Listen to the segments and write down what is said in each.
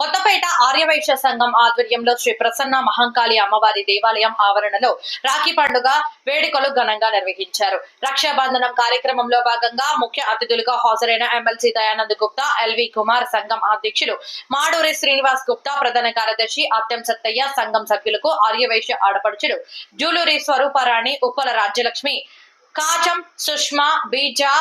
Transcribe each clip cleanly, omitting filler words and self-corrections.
కొత్తపేట ఆర్యవైశ్య సంఘం ఆధ్వర్యంలో శ్రీ ప్రసన్న మహంకాళి అమ్మవారి దేవాలయం ఆవరణలో రాఖీ పండుగ వేడుకలు ఘనంగా నిర్వహించారు. రక్షాబంధనం కార్యక్రమంలో భాగంగా ముఖ్య అతిథులుగా హాజరైన ఎమ్మెల్సీ దయానంద్ గుప్తా, ఎల్వి కుమార్, సంఘం అధ్యక్షులు మాడూరి శ్రీనివాస్ గుప్తా, ప్రధాన కార్యదర్శి అత్యం సత్తయ్య, సంఘం సభ్యులకు ఆర్యవైశ్య ఆడపడుచులు జూలూరి స్వరూపరాణి, ఉప్పల రాజ్యలక్ష్మి, కాచం సుష్మా, బీజా,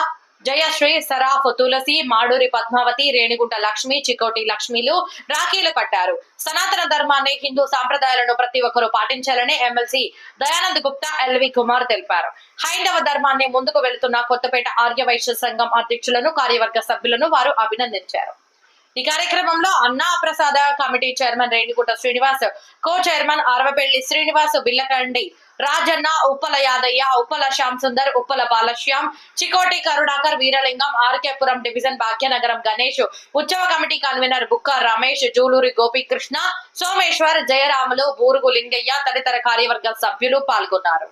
జయశ్రీ, సరాఫ్, తులసి, మాడూరి పద్మావతి, రేణిగుంట లక్ష్మి, చికోటి లక్ష్మిలు రాఖీలు కట్టారు. సనాతన ధర్మాన్ని, హిందూ సాంప్రదాయాలను ప్రతి ఒక్కరూ పాటించాలని ఎమ్మెల్సీ దయానంద్ గుప్తా, ఎల్వి కుమార్ తెలిపారు. హైందవ ధర్మాన్ని ముందుకు వెళుతున్న కొత్తపేట ఆర్యవైశ్య సంఘం అధ్యక్షులను, కార్యవర్గ సభ్యులను వారు అభినందించారు. ఈ కార్యక్రమంలో అన్నా ప్రసాద committee chairman Renigunta Srinivas, co chairman Aravapalli Srinivas, Billakandi Rajanna, Uppala Yadaiah, Uppala Shyam Sundar, Uppala Balashyam, Chikoti Karunakar, Veeralingam, RK Puram division Bhagyanagaram Ganesh, ఉత్సవ కమిటీ కన్వీనర్ బుక్క రమేష్, జూలూరి గోపీకృష్ణ, సోమేశ్వర్, జయరాములు, బూరుగు లింగయ్య తదితర కార్యవర్గ సభ్యులు పాల్గొన్నారు.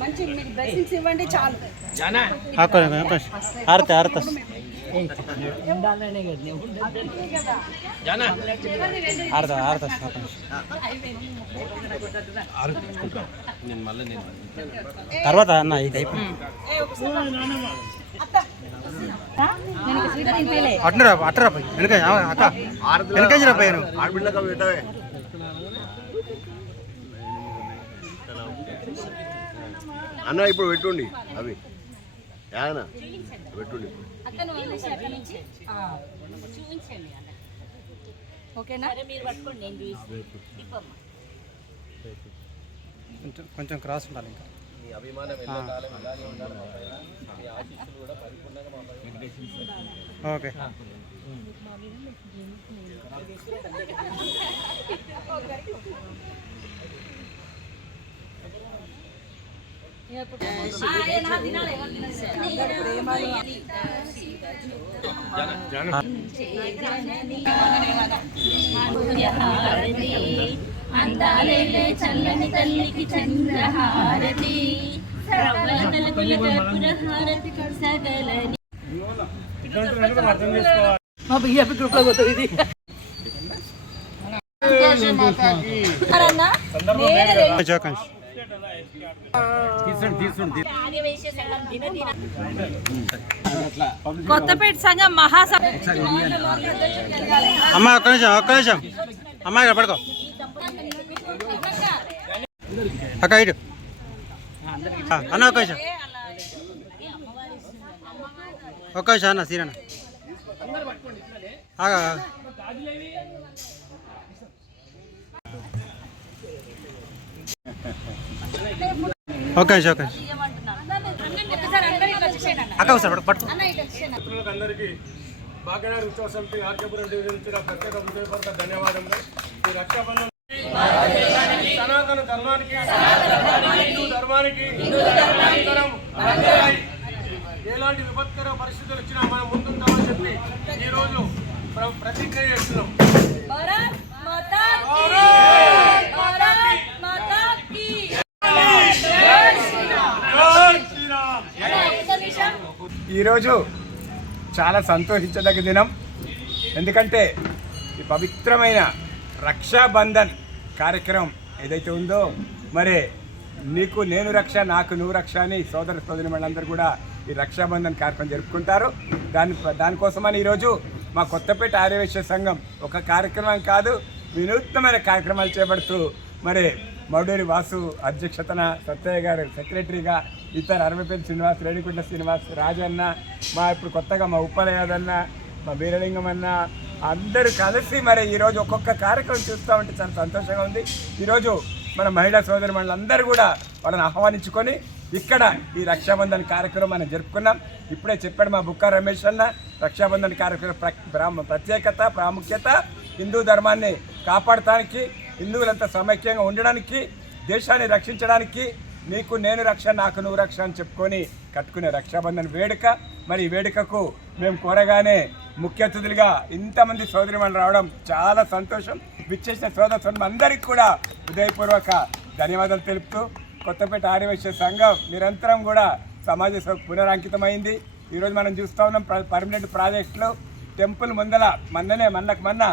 మంచి బ్లెస్సింగ్స్ ఇవ్వండి చాలు. తర్వాత అన్న ఇది అట్నరా అట్టరా పోయి వెనక అక్క వెనక పోయాను అన్న ఇప్పుడు పెట్టుండి అవి యానా పెట్టుండి కొంచెం క్రాస్ ఉండాలి ఇంకా ఓకే. అందాలే చల్లని తల్లికి చంద్రహారతి, రవ్వల తలుపుల కర్పూరహారతి సగలని కొత్తపేట సంఘం మహాసభ. అమ్మా ఒక్క నిమిషం అమ్మాయి పడుకో అక్క ఇటు అన్న ఒక్క నిమిషం అన్న సీరన్న ఓకే అక్క ఒకసారి పట్టు. అందరికీ భాగ్యనగర్ ఉత్సవ సమితి ఆర్కేపురం డివిజన్ ఇచ్చిన ప్రత్యేక హృదయపూర్వక ధన్యవాదములు. ఈ రక్షాబంధన్ సనాతన ధర్మానికి, హిందూ ధర్మానికి ఎలాంటి విపత్కర పరిస్థితులు వచ్చినా మనం ముందుంటామని చెప్పి ఈరోజు ప్రతిజ్ఞ చేస్తున్నాం. ఈరోజు చాలా సంతోషించదగ్గ దినం. ఎందుకంటే ఈ పవిత్రమైన రక్షాబంధన్ కార్యక్రమం ఏదైతే ఉందో, మరి నీకు నేను రక్ష, నాకు నువ్వు రక్ష అని సోదర సోదరిమణులందరూ కూడా ఈ రక్షాబంధన్ కార్యక్రమం జరుపుకుంటారు. దానికోసమని ఈరోజు మా కొత్తపేట ఆర్యవైశ్య సంఘం ఒక కార్యక్రమం కాదు, వినూత్నమైన కార్యక్రమాలు చేపడుతూ మరి మౌడూరి వాసు అధ్యక్షతన, సత్తయ్య గారు సెక్రటరీగా, ఇతర అరవపల్లి శ్రీనివాస్, రేణిగుంట శ్రీనివాస్, రాజన్న, మా ఇప్పుడు కొత్తగా మా ఉప్పల యాదన్న, మా వీరలింగం అన్న అందరూ కలిసి మరి ఈరోజు ఒక్కొక్క కార్యక్రమం చూస్తూ ఉంటే చాలా సంతోషంగా ఉంది. ఈరోజు మన మహిళా సోదరి మనులందరూ కూడా వాళ్ళని ఆహ్వానించుకొని ఇక్కడ ఈ రక్షాబంధన్ కార్యక్రమం మనం జరుపుకున్నాం. ఇప్పుడే చెప్పాడు మా బుక్క రమేష్ అన్న, రక్షాబంధన్ కార్యక్రమం ప్రత్యేకత, ప్రాముఖ్యత హిందూ ధర్మాన్ని కాపాడటానికి, హిందువులంతా సమైక్యంగా ఉండడానికి, దేశాన్ని రక్షించడానికి నీకు నేను రక్ష, నాకు నువ్వు రక్ష అని చెప్పుకొని కట్టుకునే రక్షాబంధన్ వేడుక. మరి ఈ వేడుకకు మేము కోరగానే ముఖ్య అతిథులుగా ఇంతమంది సోదరిమణులు రావడం చాలా సంతోషం. విచ్చేసిన సోదరులు అందరికీ కూడా హృదయపూర్వక ధన్యవాదాలు తెలుపుతూ కొత్తపేట ఆర్యవైశ్య సంఘం నిరంతరం కూడా సమాజ సేవకు పునరంకితమైంది. ఈరోజు మనం చూస్తూ ఉన్నాం పర్మనెంట్ ప్రాజెక్టులో టెంపుల్ ముందల మొన్న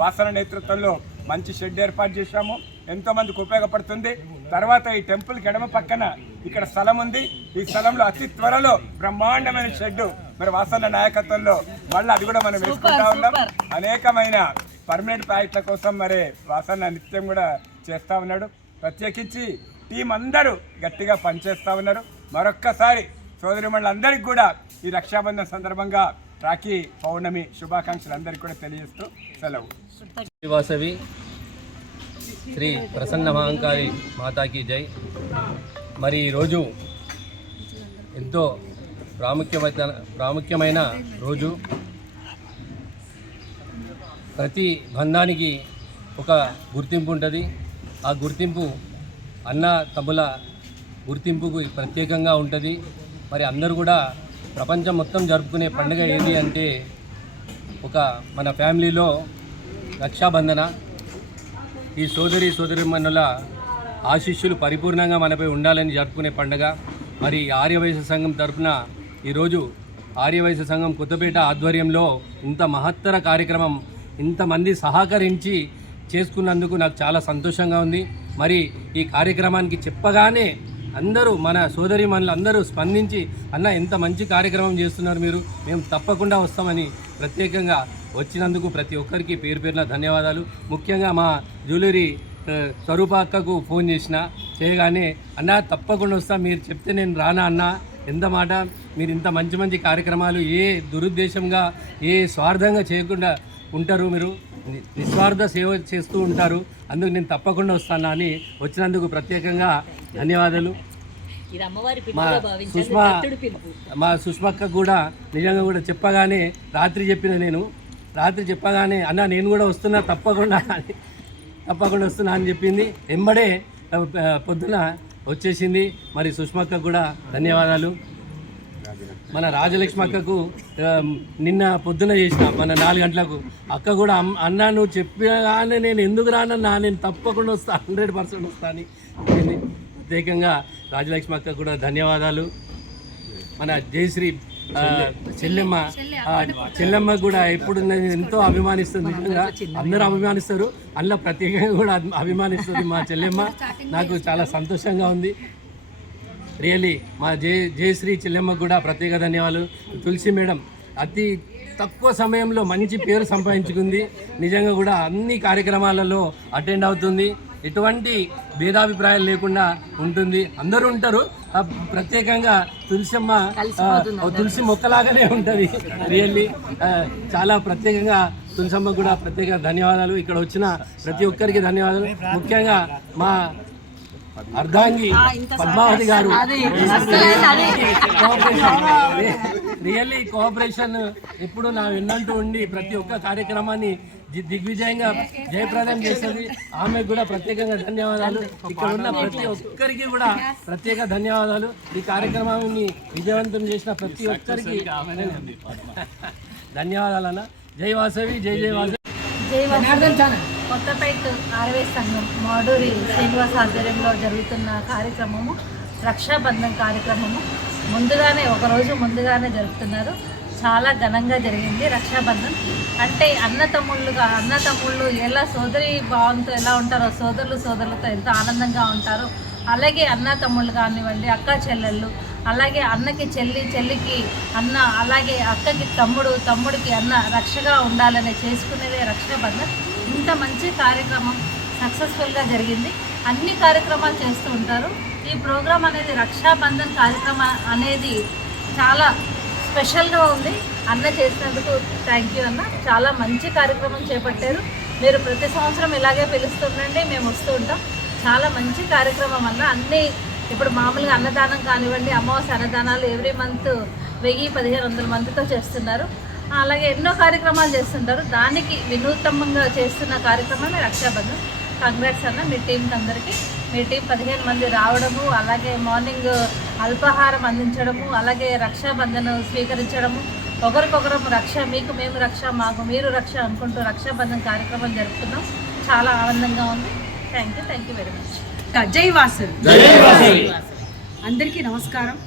వాసన నేతృత్వంలో మంచి షెడ్ ఏర్పాటు చేశాము. ఎంతోమందికి ఉపయోగపడుతుంది. తర్వాత ఈ టెంపుల్కి ఎడమ పక్కన ఇక్కడ స్థలం ఉంది. ఈ స్థలంలో అతి త్వరలో బ్రహ్మాండమైన షెడ్ మరి వాసన నాయకత్వంలో మళ్ళీ అది కూడా మనం వేసుకుంటా ఉన్నాం. అనేకమైన పర్మనెంట్ ప్రాజెక్టుల కోసం మరి వాసన నిత్యం కూడా చేస్తూ ఉన్నాడు. ప్రత్యేకించి టీం అందరూ గట్టిగా పనిచేస్తూ ఉన్నారు. మరొక్కసారి సోదరిమణులందరికీ కూడా ఈ రక్షాబంధన్ సందర్భంగా రాఖీ పౌర్ణమి శుభాకాంక్షలు అందరికీ కూడా తెలియజేస్తూ సెలవు. వాసవి శ్రీ ప్రసన్న మహంకాళి మాతాకి జై. మరి ఈరోజు ఎంతో ప్రాముఖ్యమైన రోజు. ప్రతి బంధానికి ఒక గుర్తింపు ఉంటుంది. ఆ గుర్తింపు అన్న తమ్ముల గుర్తింపుకు ప్రత్యేకంగా ఉంటుంది. మరి అందరూ కూడా ప్రపంచం మొత్తం జరుపుకునే పండుగ ఏది అంటే మన ఫ్యామిలీలో రక్షాబంధన. ఈ సోదరిమణుల ఆశీస్సులు పరిపూర్ణంగా మనపై ఉండాలని జరుపుకునే పండుగ. మరి ఆర్యవైశ్య సంఘం తరఫున ఈరోజు ఆర్యవైశ్య సంఘం కొత్తపేట ఆధ్వర్యంలో ఇంత మహత్తర కార్యక్రమం ఇంతమంది సహకరించి చేసుకున్నందుకు నాకు చాలా సంతోషంగా ఉంది. మరి ఈ కార్యక్రమానికి చెప్పగానే అందరూ మన సోదరిమణులు అందరూ స్పందించి అన్న ఎంత మంచి కార్యక్రమం చేస్తున్నారు మీరు, మేము తప్పకుండా వస్తామని ప్రత్యేకంగా వచ్చినందుకు ప్రతి ఒక్కరికి పేరు పేరున ధన్యవాదాలు. ముఖ్యంగా మా జ్యువెలరీ స్వరూప అక్కకు ఫోన్ చేయగానే అన్న తప్పకుండా వస్తా, మీరు చెప్తే నేను రానా అన్న, ఎంత మాట, మీరు ఇంత మంచి కార్యక్రమాలు ఏ దురుద్దేశంగా ఏ స్వార్థంగా చేయకుండా ఉంటారు, మీరు నిస్వార్థ సేవ చేస్తూ ఉంటారు, అందుకు నేను తప్పకుండా వస్తాను అని వచ్చినందుకు ప్రత్యేకంగా ధన్యవాదాలు. మా సుష్మక్క కూడా నిజంగా కూడా చెప్పగానే రాత్రి చెప్పగానే అన్న నేను కూడా వస్తున్నా తప్పకుండా వస్తున్నా అని చెప్పింది. ఎంబడే పొద్దున వచ్చేసింది. మరి సుష్మక్క కూడా ధన్యవాదాలు. మన రాజలక్ష్మి అక్కకు నిన్న పొద్దున చేసిన మన 4 గంటలకు అక్క కూడా అన్న నువ్వు చెప్పగానే నేను ఎందుకు రానన్నా, నేను తప్పకుండా వస్తా, 100% వస్తా అని చెప్పింది. ప్రత్యేకంగా రాజలక్ష్మి అక్క కూడా ధన్యవాదాలు. మన జయశ్రీ చెల్లెమ్మ కూడా ఎప్పుడు నేను ఎంతో అభిమానిస్తుంది. నిజంగా అందరూ అభిమానిస్తారు, అందులో ప్రత్యేకంగా కూడా అభిమానిస్తుంది మా చెల్లెమ్మ. నాకు చాలా సంతోషంగా ఉంది. రియల్లీ మా జయశ్రీ చెల్లెమ్మకు కూడా ప్రత్యేక ధన్యవాదాలు. తులసి మేడం అతి తక్కువ సమయంలో మంచి పేరు సంపాదించుకుంది. నిజంగా కూడా అన్ని కార్యక్రమాలలో అటెండ్ అవుతుంది. ఎటువంటి భేదాభిప్రాయాలు లేకుండా ఉంటుంది. అందరూ ఉంటారు. ప్రత్యేకంగా తులసమ్మ తులసి మొక్కలాగానే ఉంటుంది. రియల్లీ చాలా ప్రత్యేకంగా తులసమ్మ కూడా ప్రత్యేక ధన్యవాదాలు. ఇక్కడ వచ్చిన ప్రతి ఒక్కరికి ధన్యవాదాలు. ముఖ్యంగా మా అర్ధాంగి పద్మావతి గారు రియల్లీ కోఆపరేషన్ ఎప్పుడు నా విన్నంటూ ఉండి ప్రతి ఒక్క కార్యక్రమాన్ని దిగ్విజయంగా జయప్రదం చేస్తుంది. ఆమెకు కూడా ప్రత్యేకంగా ధన్యవాదాలు. ఇక్కడ ఉన్న ప్రతి ఒక్కరికి కూడా ప్రత్యేక ధన్యవాదాలు. ఈ కార్యక్రమాన్ని విజయవంతం చేసిన ప్రతి ఒక్కరికి ధన్యవాదాలన్న. జై వాసవి, జై వాసవి. కొత్తపేట ఆర్యవైశ్య సంఘం మాడూరి శ్రీనివాస ఆధ్వర్యంలో జరుగుతున్న కార్యక్రమము రక్షాబంధన్ కార్యక్రమము ఒకరోజు ముందుగానే జరుపుతున్నారు. చాలా ఘనంగా జరిగింది. రక్షాబంధన్ అంటే అన్న తమ్ముళ్ళు ఎలా సోదరి భావంతో ఎలా ఉంటారో సోదరులతో ఎంత ఆనందంగా ఉంటారో అలాగే అన్న తమ్ముళ్ళు కానివ్వండి, అక్క చెల్లెళ్ళు, అలాగే అన్నకి చెల్లికి అన్న, అలాగే అక్కకి తమ్ముడికి అన్న రక్షగా ఉండాలని చేసుకునేదే రక్షాబంధన్. ఇంత మంచి కార్యక్రమం సక్సెస్ఫుల్గా జరిగింది. అన్ని కార్యక్రమాలు చేస్తూ ఉంటారు. ఈ ప్రోగ్రాం అనేది రక్షాబంధన్ కార్యక్రమం అనేది చాలా స్పెషల్గా ఉంది. అన్న చేసినందుకు థ్యాంక్ యూ అన్న. చాలా మంచి కార్యక్రమం చేపట్టారు. మీరు ప్రతి సంవత్సరం ఇలాగే పిలుస్తుండండి, మేము వస్తూ ఉంటాం. చాలా మంచి కార్యక్రమం అన్న. అన్నీ ఇప్పుడు మామూలుగా అన్నదానం కానివ్వండి, అమావాస్య అన్నదానాలు ఎవ్రీ మంత్ 1000-1500 మందితో చేస్తున్నారు. అలాగే ఎన్నో కార్యక్రమాలు చేస్తుంటారు. దానికి వినూత్నంగా చేస్తున్న కార్యక్రమమే రక్షాబంధన్. కంగ్రాట్స్ అన్న మీ టీంకి అందరికీ. మీ టీం 15 మంది రావడము, అలాగే మార్నింగ్ అల్పాహారం అందించడము, అలాగే రక్షాబంధన్ స్వీకరించడము, ఒకరికొకరు రక్ష, మీకు మేము రక్ష, మాకు మీరు రక్ష అనుకుంటూ రక్షాబంధన్ కార్యక్రమం జరుపుతున్నాం. చాలా ఆనందంగా ఉంది. Thank you very much. జై వాసవి. అందరికీ నమస్కారం.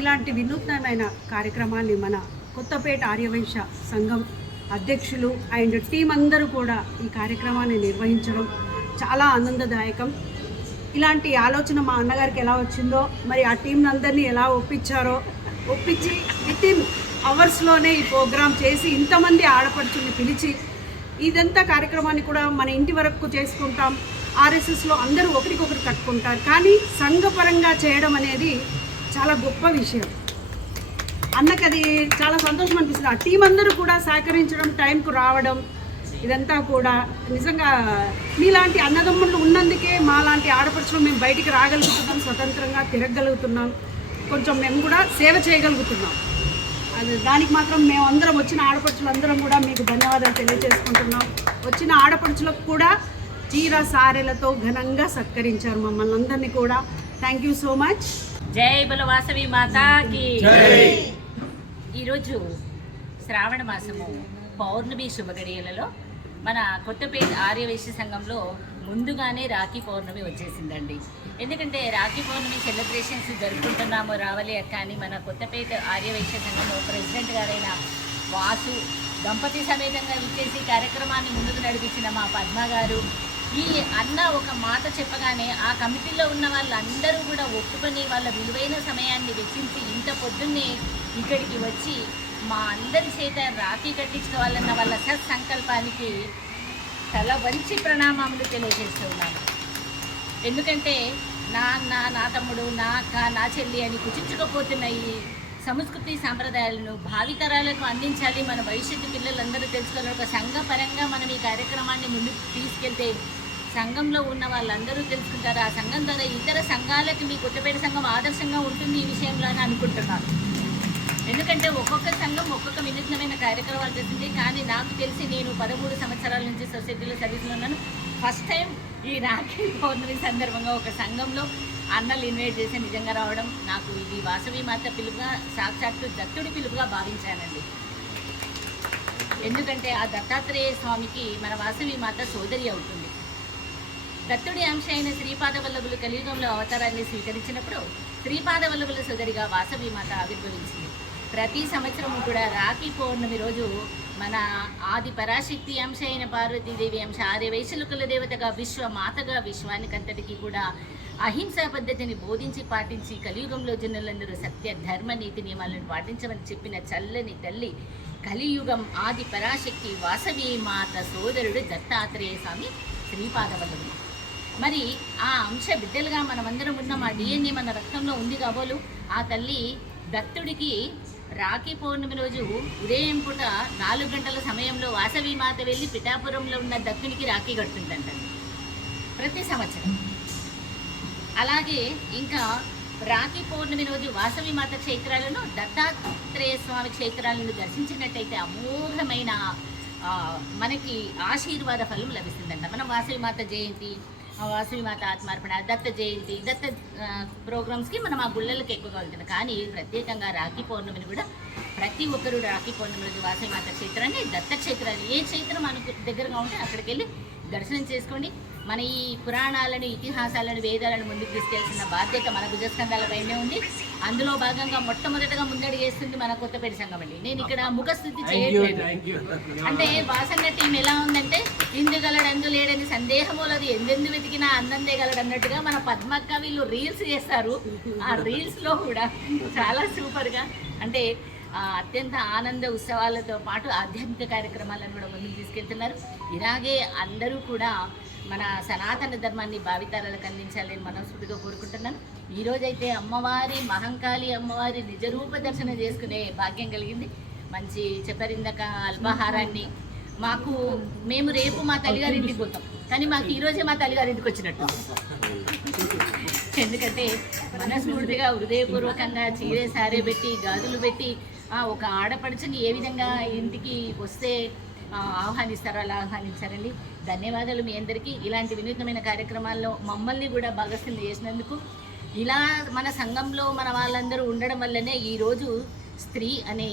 ఇలాంటి వినూత్నమైన కార్యక్రమాన్ని మన కొత్తపేట ఆర్యవైశ్య సంఘం అధ్యక్షులు అండ్ టీం అందరూ కూడా ఈ కార్యక్రమాన్ని నిర్వహించడం చాలా ఆనందదాయకం. ఇలాంటి ఆలోచన మా అన్నగారికి ఎలా వచ్చిందో, మరి ఆ టీం అందరినీ ఎలా ఒప్పించి వితిన్ అవర్స్లోనే ఈ ప్రోగ్రాం చేసి ఇంతమంది ఆడపడుచుల్ని పిలిచి ఇదంతా కార్యక్రమాన్ని కూడా మన ఇంటి వరకు చేసుకుంటాం. ఆర్ఎస్ఎస్లో అందరూ ఒకరికొకరు కట్టుకుంటారు, కానీ సంఘపరంగా చేయడం అనేది చాలా గొప్ప విషయం. అన్నకి అది చాలా సంతోషం అనిపిస్తుంది. ఆ టీం అందరూ కూడా సహకరించడం, టైంకు రావడం, ఇదంతా కూడా నిజంగా మీలాంటి అన్నదమ్ముళ్ళు ఉన్నందుకే మాలాంటి ఆడపడుచులు మేము బయటికి రాగలుగుతున్నాం, స్వతంత్రంగా తిరగగలుగుతున్నాం, కొంచెం మేము కూడా సేవ చేయగలుగుతున్నాం. అది దానికి మాత్రం మేము అందరం వచ్చిన ఆడపడుచులందరం కూడా మీకు ధన్యవాదాలు తెలియజేసుకుంటున్నాం. వచ్చిన ఆడపడుచులకు కూడా చీర సారెలతో ఘనంగా సత్కరించారు మమ్మల్ని అందరినీ కూడా. Thank you so much. జై బల వాసవి మాతాకి. ఈరోజు శ్రావణ మాసము పౌర్ణమి శుభగడియలలో మన కొత్తపేట ఆర్యవైశ్య సంఘంలో ముందుగానే రాఖీ పౌర్ణమి వచ్చేసిందండి. ఎందుకంటే రాఖీ పౌర్ణమి సెలబ్రేషన్స్ జరుపుకుంటున్నాము రావాలి అక్క అని మన కొత్తపేట ఆర్యవైశ్య సంఘం ప్రెసిడెంట్ గారైన వాసు దంపతి సమేతంగా విచ్చేసి కార్యక్రమాన్ని ముందుకు నడిపించిన మా పద్మ గారు, ఈ అన్న ఒక మాట చెప్పగానే ఆ కమిటీలో ఉన్న వాళ్ళందరూ కూడా ఒప్పుకొని వాళ్ళ విలువైన సమయాన్ని వెచ్చించి ఇంత పొద్దున్నే ఇక్కడికి వచ్చి మా అందరి చేత రాఖీ కట్టించుకోవాలన్న వాళ్ళ సత్సంకల్పానికి తల వంచి ప్రణామాములు తెలియజేస్తున్నాను. ఎందుకంటే నా అన్న, నా తమ్ముడు, నా అక్క, నా చెల్లి అని కుచించుకోపోతున్న ఈ సంస్కృతి సాంప్రదాయాలను భావితరాలకు అందించాలి. మన భవిష్యత్తు పిల్లలందరూ తెలుసుకోవాలి. ఒక సంఘపరంగా మనం ఈ కార్యక్రమాన్ని ముందుకు తీసుకెళ్తే సంఘంలో ఉన్న వాళ్ళందరూ తెలుసుకుంటారు. ఆ సంఘం ద్వారా ఇతర సంఘాలకు మీ కొత్తపేట సంఘం ఆదర్శంగా ఉంటుంది ఈ విషయంలో అని అనుకుంటున్నాను. ఎందుకంటే ఒక్కొక్క సంఘం ఒక్కొక్క వినూత్నమైన కార్యక్రమాలు చేస్తుంది. కానీ నాకు తెలిసి నేను 13 సంవత్సరాల నుంచి సొసైటీలో సర్వీస్లో ఉన్నాను. ఫస్ట్ టైం ఈ రాఖీ పౌర్ణమి సందర్భంగా ఒక సంఘంలో అన్నలు ఇన్వైట్ చేసి నిజంగా రావడం నాకు ఇది వాసవి మాత పిలుపుగా, సాక్షాత్తు దత్తుడి పిలుపుగా భావించానండి. ఎందుకంటే ఆ దత్తాత్రేయ స్వామికి మన వాసవి మాత సోదరి అవుతుంది. దత్తుడి అంశ అయిన శ్రీపాదవల్లభులు కలియుగంలో అవతారాన్ని స్వీకరించినప్పుడు శ్రీపాదవల్లభుల సోదరిగా వాసవి మాత ఆవిర్భవించింది. ప్రతి సంవత్సరము కూడా రాఖీ పౌర్ణమి రోజు మన ఆది పరాశక్తి అంశ అయిన పార్వతీదేవి అంశ ఆర్యవైశ్యుల కుల దేవతగా, విశ్వమాతగా విశ్వానికంతటికి కూడా అహింసా పద్ధతిని బోధించి పాటించి కలియుగంలో జనులందరూ సత్య ధర్మ నీతి నియమాలను పాటించమని చెప్పిన చల్లని తల్లి కలియుగం ఆది పరాశక్తి వాసవి మాత సోదరుడు దత్తాత్రేయ స్వామి శ్రీపాదవల్లభులు. మరి ఆ అంశ బిడ్డలుగా మనమందరం ఉన్నాం. ఆ డిఎన్ఏ మన రక్తంలో ఉంది కాబోలు ఆ తల్లి దత్తుడికి రాఖీ పౌర్ణమి రోజు ఉదయం పూట 4 గంటల సమయంలో వాసవి మాత వెళ్ళి పిఠాపురంలో ఉన్న దత్తునికి రాఖీ కడుతుందంట ప్రతి సంవత్సరం. అలాగే ఇంకా రాఖీ పౌర్ణమి రోజు వాసవి మాత క్షేత్రాలను, దత్తాత్రేయ స్వామి క్షేత్రాలను దర్శించినట్టయితే అమోఘమైన మనకి ఆశీర్వాద ఫలం లభిస్తుందంట. మనం వాసవి మాత జయంతి, వాసవి మాత ఆత్మార్పణ, దత్త జయంతి, దత్త ప్రోగ్రామ్స్కి మనం ఆ గుళ్ళకి ఎక్కువగా వెళ్తున్నాం. కానీ ప్రత్యేకంగా రాఖీ పౌర్ణమిని కూడా ప్రతి ఒక్కరూ రాఖీ పౌర్ణమి రోజు వాసవి మాత క్షేత్రాన్ని, దత్త క్షేత్రాన్ని, ఏ క్షేత్రం మనకు దగ్గరగా ఉంటే అక్కడికి వెళ్ళి దర్శనం చేసుకోండి. మన ఈ పురాణాలను, ఇతిహాసాలను, వేదాలను ముందుకు తీసుకెళ్తున్న బాధ్యత మన భుజస్కంధాలపైనే ఉంది. అందులో భాగంగా మొట్టమొదటగా ముందడుగేస్తుంది మన కొత్తపేట సంఘం అండి. నేను ఇక్కడ ముఖస్థుతి చేయట్లేదు. అంటే వాసన్న టీం ఎలా ఉందంటే ఇందుగలడు అందు లేడని సందేహములది ఎందెందు వెతికినా అందందే గలడు అన్నట్టుగా మన పద్మక్క వీళ్ళు రీల్స్ చేస్తారు. ఆ రీల్స్లో కూడా చాలా సూపర్గా అంటే అత్యంత ఆనంద ఉత్సవాలతో పాటు ఆధ్యాత్మిక కార్యక్రమాలను కూడా ముందుకు తీసుకెళ్తున్నారు. ఇలాగే అందరూ కూడా మన సనాతన ధర్మాన్ని భావితరాలకు అందించాలని మనస్ఫూర్తిగా కోరుకుంటున్నాను. ఈరోజైతే అమ్మవారి మహంకాళి అమ్మవారి నిజరూప దర్శనం చేసుకునే భాగ్యం కలిగింది. మంచి చెప్పరిందక అల్పాహారాన్ని మేము రేపు మా తల్లిగారింటికి పోతాం, కానీ మాకు ఈరోజే మా తల్లిగారింటికి వచ్చినట్టు. ఎందుకంటే మనస్ఫూర్తిగా హృదయపూర్వకంగా చీరే సారే పెట్టి, గాజులు పెట్టి ఒక ఆడపడుచుని ఏ విధంగా ఇంటికి వస్తే ఆహ్వానిస్తారో అలా ఆహ్వానించారండి. ధన్యవాదాలు మీ అందరికీ. ఇలాంటి వినూత్నమైన కార్యక్రమాల్లో మమ్మల్ని కూడా భాగస్వామ్యం చేసినందుకు. ఇలా మన సంఘంలో మన వాళ్ళందరూ ఉండడం వల్లనే ఈరోజు స్త్రీ అనే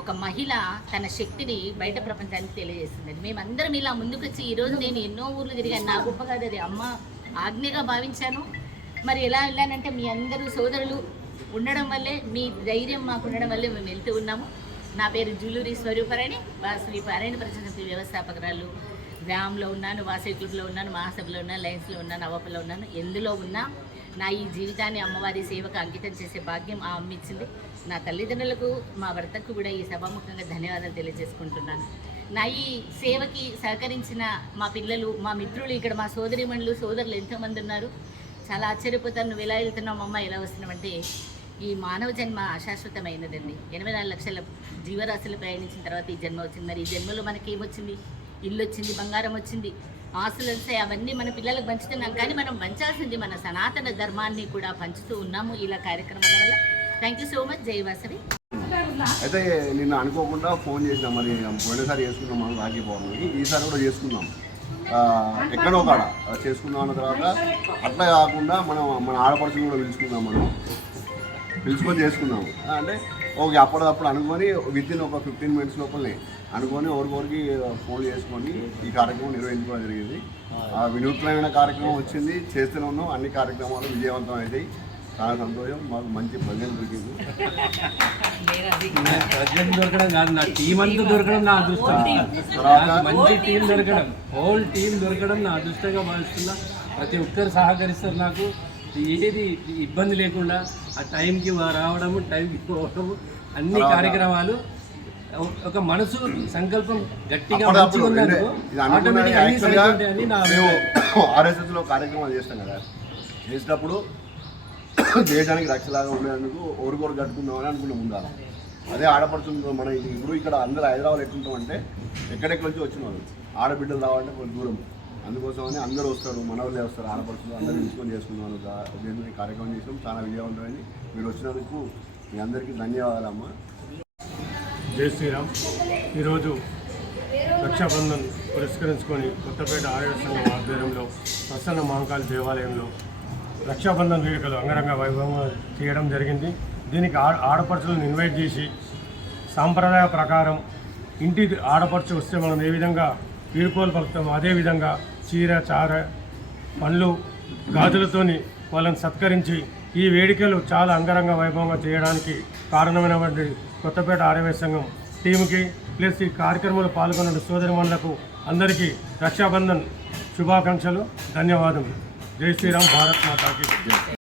ఒక మహిళ తన శక్తిని బయట ప్రపంచానికి తెలియజేస్తుంది. మేమందరం ఇలా ముందుకొచ్చి ఈరోజు నేను ఎన్నో ఊర్లు తిరిగాను. నా గొప్ప కాదు, అది అమ్మ ఆజ్ఞగా భావించాను. మరి ఎలా వెళ్ళానంటే మీ అందరూ సోదరులు ఉండడం వల్లే, మీ ధైర్యం మాకు ఉండడం వల్లే మేము వెళ్తూ ఉన్నాము. నా పేరు జూలూరి స్వరూపరాణి, వాసవి పారాయణ పరిషత్ సమితి వ్యవస్థాపకురాలు. వ్యామ్లో ఉన్నాను, వాసవి క్లబ్లో ఉన్నాను, మహాసభలో ఉన్నాను, లయన్స్లో ఉన్నాను, అవపలో ఉన్నాను. ఎందులో ఉన్నా నా ఈ జీవితాన్ని అమ్మవారి సేవకు అంకితం చేసే భాగ్యం ఆ అమ్మ ఇచ్చింది. నా తల్లిదండ్రులకు, మా భర్తకు కూడా ఈ సభాముఖంగా ధన్యవాదాలు తెలియజేసుకుంటున్నాను. నా ఈ సేవకి సహకరించిన మా పిల్లలు, మా మిత్రులు, ఇక్కడ మా సోదరిమణులు, సోదరులు ఎంతోమంది ఉన్నారు. చాలా ఆశ్చర్యపోతాను, నువ్వు ఎలా వెళ్తున్నావు అమ్మ, ఎలా వస్తున్నామంటే ఈ మానవ జన్మ అశాశ్వతమైనదండి. 84 లక్షల జీవరాశులు ప్రయాణించిన తర్వాత ఈ జన్మ వచ్చింది. మరి ఈ జన్మలో మనకి ఏమొచ్చింది? ఇల్లు వచ్చింది, బంగారం వచ్చింది, ఆస్తులు వస్తాయి, అవన్నీ మన పిల్లలకు పంచుతున్నాం. కానీ మనం పంచాల్సింది మన సనాతన ధర్మాన్ని కూడా పంచుతూ ఉన్నాము ఇలా కార్యక్రమాల వల్ల. Thank you so much. జై వాసవి. అయితే నిన్న అనుకోకుండా ఫోన్ చేసినాం, మరి పోయినసారి చేసుకున్నాం మనం రాఖీ పౌర్ణమికి, ఈసారి కూడా చేసుకున్నాం. ఎక్కడో కాడ చేసుకుందాం అన్న తర్వాత అట్లా కాకుండా మన ఆడపడుచుని కూడా పిలుచుకొని చేసుకున్నాము. అంటే ఓకే, అప్పటికప్పుడు అనుకొని వితిన్ ఒక 15 మినిట్స్ లోపలనే అనుకొని ఒకరికొరికి ఫోన్ చేసుకొని ఈ కార్యక్రమం నిర్వహించుకోవడం జరిగింది. వినూత్నమైన కార్యక్రమం వచ్చింది, చేస్తూనే ఉన్నాం. అన్ని కార్యక్రమాలు విజయవంతం అవుతాయి. చాలా సంతోషం, మాకు మంచి ప్రజెంట్ దొరికింది. ప్రజెంట్ దొరకడం కాదు, నా టీం అంతా దొరకడం నా అదృష్టం. మంచి టీం దొరకడం, హోల్ టీం దొరకడం నా అదృష్టంగా భావిస్తున్నా. ప్రతి ఒక్కరు సహకరిస్తారు నాకు, ఏది ఇబ్బంది లేకుండా ఆ టైంకి రావడము, టైంకి పోవడము, అన్ని కార్యక్రమాలు ఒక మనసు సంకల్పం గట్టిగా ఆర్ఎస్ఎస్లో కార్యక్రమాలు చేస్తాం కదా, చేసినప్పుడు దేశానికి రక్షలాగా ఉండేందుకు ఓరుకోరు కట్టుకుందామని అనుకున్నాం ముందాల. అదే ఆడపడుతుంది మన ఇప్పుడు ఇక్కడ అందరూ హైదరాబాద్ ఎట్లుంటామంటే ఎక్కడెక్కడి నుంచి వచ్చిన వాళ్ళు ఆడబిడ్డలు రావాలంటే కొంచెం దూరం, అందుకోసమని అందరూ వస్తారు, మన వాళ్ళే వస్తారు, ఆడపడుతుంది అందరూ తీసుకొని చేసుకున్నాను. దేని కార్యక్రమం చేసినాం, చాలా విజయవంతమైంది. మీరు వచ్చినందుకు మీ అందరికీ ధన్యవాదాలమ్మా. జై శ్రీరామ్. ఈరోజు రక్షాబంధన్ పురస్కరించుకొని కొత్తపేట ఆర్య సంఘం ఆధ్వర్యంలో ప్రసన్న మహంకాళి దేవాలయంలో రక్షాబంధన్ వేడుకలు అంగరంగ వైభవంగా చేయడం జరిగింది. దీనికి ఆడపడుచులను ఇన్వైట్ చేసి సాంప్రదాయ ప్రకారం ఇంటి ఆడపడుచు వస్తే మనం ఏ విధంగా వీడుకోలు పలుకుతామో అదేవిధంగా చీర, చార, పండ్లు, గాజులతోని వాళ్ళని సత్కరించి ఈ వేడుకలు చాలా అంగరంగ వైభవంగా చేయడానికి కారణమైనటువంటి కొత్తపేట ఆర్యవైశ్య సంఘం టీంకి ప్లస్ ఈ కార్యక్రమంలో పాల్గొన్న సోదరిమణులకు అందరికీ రక్షాబంధన్ శుభాకాంక్షలు, ధన్యవాదములు. జై శ్రీరామ్. భారత్ మాతాకి జై.